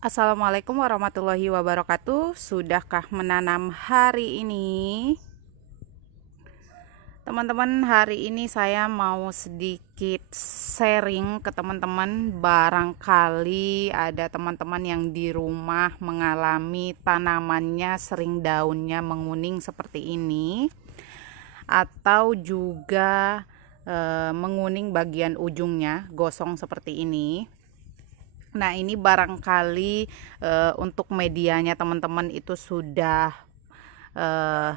Assalamualaikum warahmatullahi wabarakatuh. Sudahkah menanam hari ini? Teman-teman, hari ini saya mau sedikit sharing ke teman-teman. Barangkali ada teman-teman yang di rumah mengalami tanamannya sering daunnya menguning seperti ini, atau juga menguning bagian ujungnya, gosong seperti ini. Nah, ini barangkali untuk medianya teman-teman itu sudah eh,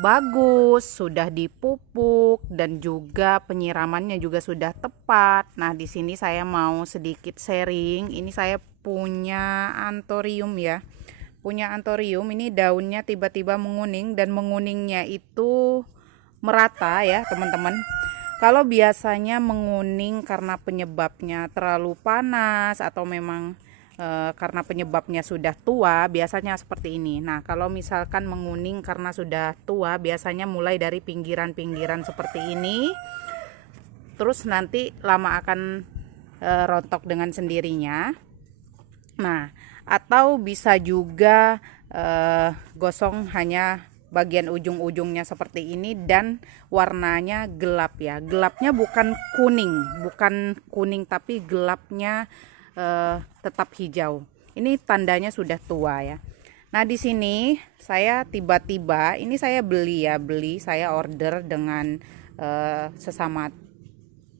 bagus, sudah dipupuk, dan juga penyiramannya juga sudah tepat. Nah, di sini saya mau sedikit sharing. Ini saya punya anthurium ya. Punya anthurium, ini daunnya tiba-tiba menguning, dan menguningnya itu merata ya, teman-teman. Kalau biasanya menguning karena penyebabnya terlalu panas atau memang karena penyebabnya sudah tua, biasanya seperti ini. Nah, kalau misalkan menguning karena sudah tua, biasanya mulai dari pinggiran-pinggiran seperti ini, terus nanti lama akan rontok dengan sendirinya. Nah, atau bisa juga gosong hanya bagian ujung-ujungnya seperti ini, dan warnanya gelap ya. Gelapnya bukan kuning tapi gelapnya tetap hijau. Ini tandanya sudah tua ya. Nah, di sini saya tiba-tiba ini saya saya order dengan sesama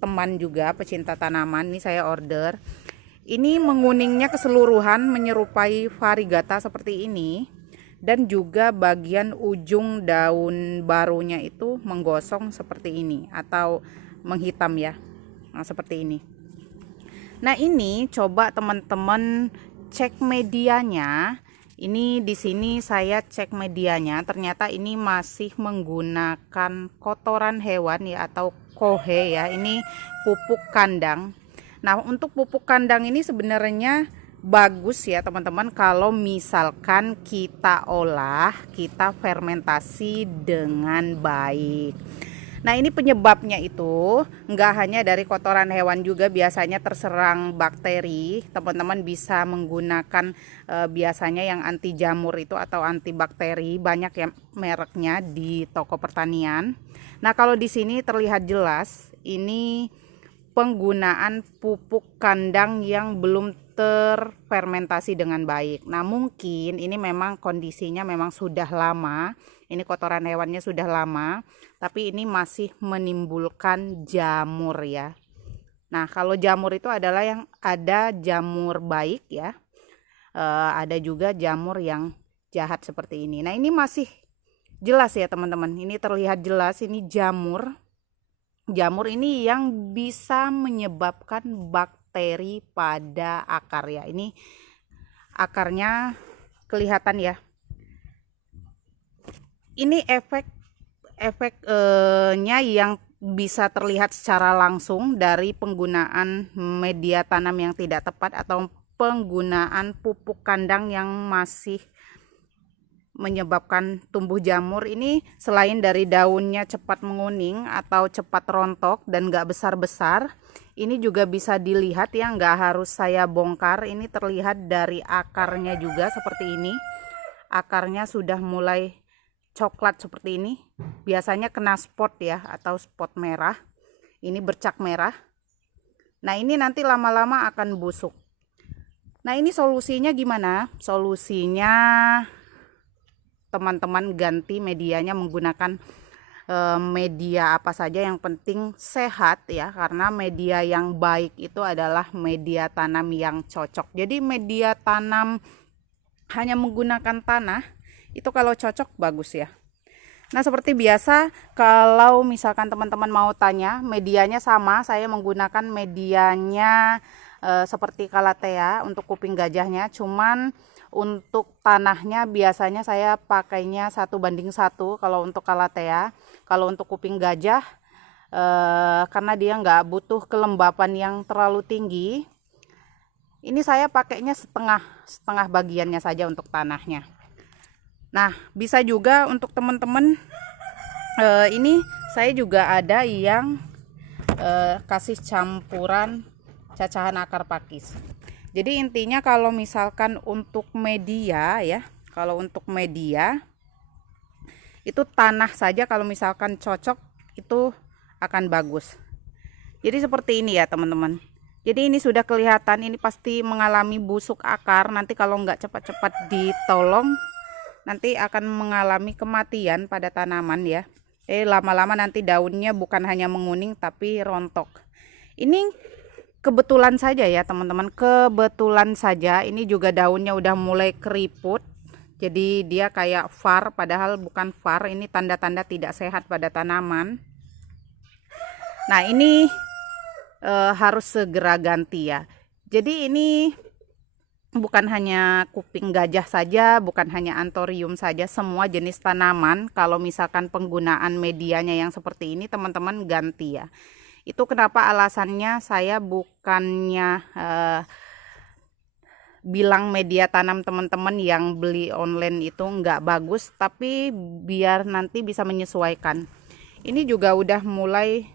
teman juga pecinta tanaman. Ini saya order. Ini menguningnya keseluruhan menyerupai variegata seperti ini, dan juga bagian ujung daun barunya itu menggosong seperti ini atau menghitam ya. Nah, seperti ini. Nah, ini coba teman-teman cek medianya. Ini di sini saya cek medianya, ternyata ini masih menggunakan kotoran hewan ya, atau kohe ya. Ini pupuk kandang. Nah, untuk pupuk kandang ini sebenarnya bagus ya teman-teman, kalau misalkan kita olah, kita fermentasi dengan baik. Nah, ini penyebabnya itu nggak hanya dari kotoran hewan, juga biasanya terserang bakteri. Teman-teman bisa menggunakan biasanya yang anti jamur itu atau anti bakteri, banyak ya mereknya di toko pertanian. Nah, kalau di sini terlihat jelas ini penggunaan pupuk kandang yang belum terfermentasi dengan baik. Nah, mungkin ini memang kondisinya memang sudah lama. Ini kotoran hewannya sudah lama, tapi ini masih menimbulkan jamur ya. Nah, kalau jamur itu adalah yang ada jamur baik ya. Ada juga jamur yang jahat seperti ini. Nah, ini masih jelas ya teman-teman. Ini terlihat jelas ini jamur. Jamur ini yang bisa menyebabkan bakteri pada akar ya. Ini akarnya kelihatan ya. Ini efeknya yang bisa terlihat secara langsung dari penggunaan media tanam yang tidak tepat atau penggunaan pupuk kandang yang masih menyebabkan tumbuh jamur. Ini selain dari daunnya cepat menguning atau cepat rontok dan gak besar-besar, ini juga bisa dilihat ya, nggak harus saya bongkar. Ini terlihat dari akarnya juga seperti ini. Akarnya sudah mulai coklat seperti ini, biasanya kena spot ya, atau spot merah. Ini bercak merah. Nah, ini nanti lama-lama akan busuk. Nah, ini solusinya gimana? Solusinya teman-teman ganti medianya menggunakan media apa saja, yang penting sehat ya, karena media yang baik itu adalah media tanam yang cocok. Jadi media tanam hanya menggunakan tanah itu kalau cocok bagus ya. Nah, seperti biasa, kalau misalkan teman-teman mau tanya medianya, sama saya menggunakan medianya seperti Calathea untuk kuping gajahnya, cuman untuk tanahnya biasanya saya pakainya 1:1 kalau untuk Calathea. Kalau untuk kuping gajah karena dia nggak butuh kelembapan yang terlalu tinggi, ini saya pakainya setengah bagiannya saja untuk tanahnya. Nah, bisa juga untuk teman-teman ini saya juga ada yang kasih campuran cacahan akar pakis. Jadi intinya kalau misalkan untuk media ya, kalau untuk media itu tanah saja kalau misalkan cocok itu akan bagus. Jadi seperti ini ya teman-teman. Jadi ini sudah kelihatan, ini pasti mengalami busuk akar. Nanti kalau nggak cepat-cepat ditolong, nanti akan mengalami kematian pada tanaman ya. Lama-lama nanti daunnya bukan hanya menguning tapi rontok. Ini kebetulan saja ya teman-teman, kebetulan saja ini juga daunnya udah mulai keriput. Jadi dia kayak var, padahal bukan var. Ini tanda-tanda tidak sehat pada tanaman. Nah ini harus segera ganti ya. Jadi ini bukan hanya kuping gajah saja, bukan hanya anthurium saja, semua jenis tanaman kalau misalkan penggunaan medianya yang seperti ini teman-teman ganti ya. Itu kenapa alasannya saya bukannya bilang media tanam teman-teman yang beli online itu nggak bagus, tapi biar nanti bisa menyesuaikan. Ini juga udah mulai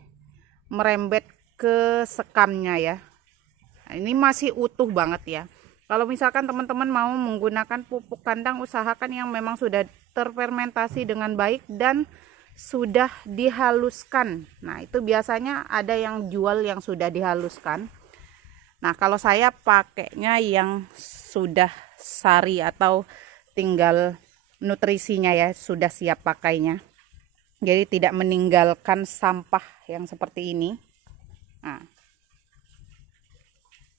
merembet ke sekamnya ya. Nah, ini masih utuh banget ya. Kalau misalkan teman-teman mau menggunakan pupuk kandang, usahakan yang memang sudah terfermentasi dengan baik dan sudah dihaluskan. Nah itu biasanya ada yang jual yang sudah dihaluskan. Nah kalau saya pakainya yang sudah sari atau tinggal nutrisinya ya, sudah siap pakainya. Jadi tidak meninggalkan sampah yang seperti ini. Nah.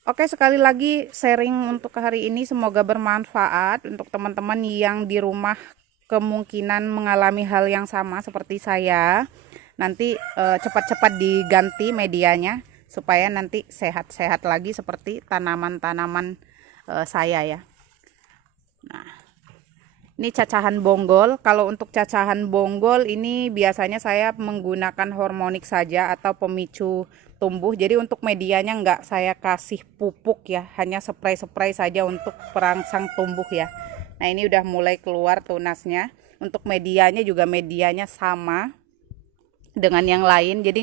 Oke, sekali lagi sharing untuk hari ini semoga bermanfaat untuk teman-teman yang di rumah kemungkinan mengalami hal yang sama seperti saya. Nanti cepat-cepat diganti medianya supaya nanti sehat-sehat lagi seperti tanaman-tanaman saya ya. Nah, ini cacahan bonggol. Kalau untuk cacahan bonggol ini biasanya saya menggunakan hormonik saja atau pemicu tumbuh. Jadi untuk medianya nggak saya kasih pupuk ya, hanya spray-spray saja untuk perangsang tumbuh ya. Nah ini udah mulai keluar tunasnya. Untuk medianya juga medianya sama dengan yang lain, jadi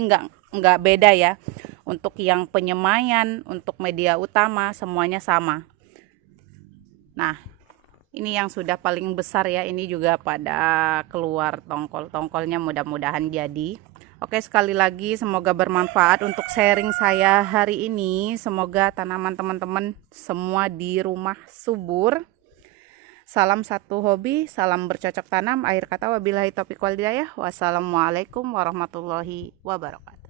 nggak beda ya. Untuk yang penyemaian, untuk media utama semuanya sama. Nah ini yang sudah paling besar ya, ini juga pada keluar tongkol-tongkolnya, mudah-mudahan jadi. Oke, sekali lagi semoga bermanfaat untuk sharing saya hari ini. Semoga tanaman teman-teman semua di rumah subur. Salam satu hobi, salam bercocok tanam. Akhir kata wabillahi taufiq wal hidayah. Wassalamualaikum warahmatullahi wabarakatuh.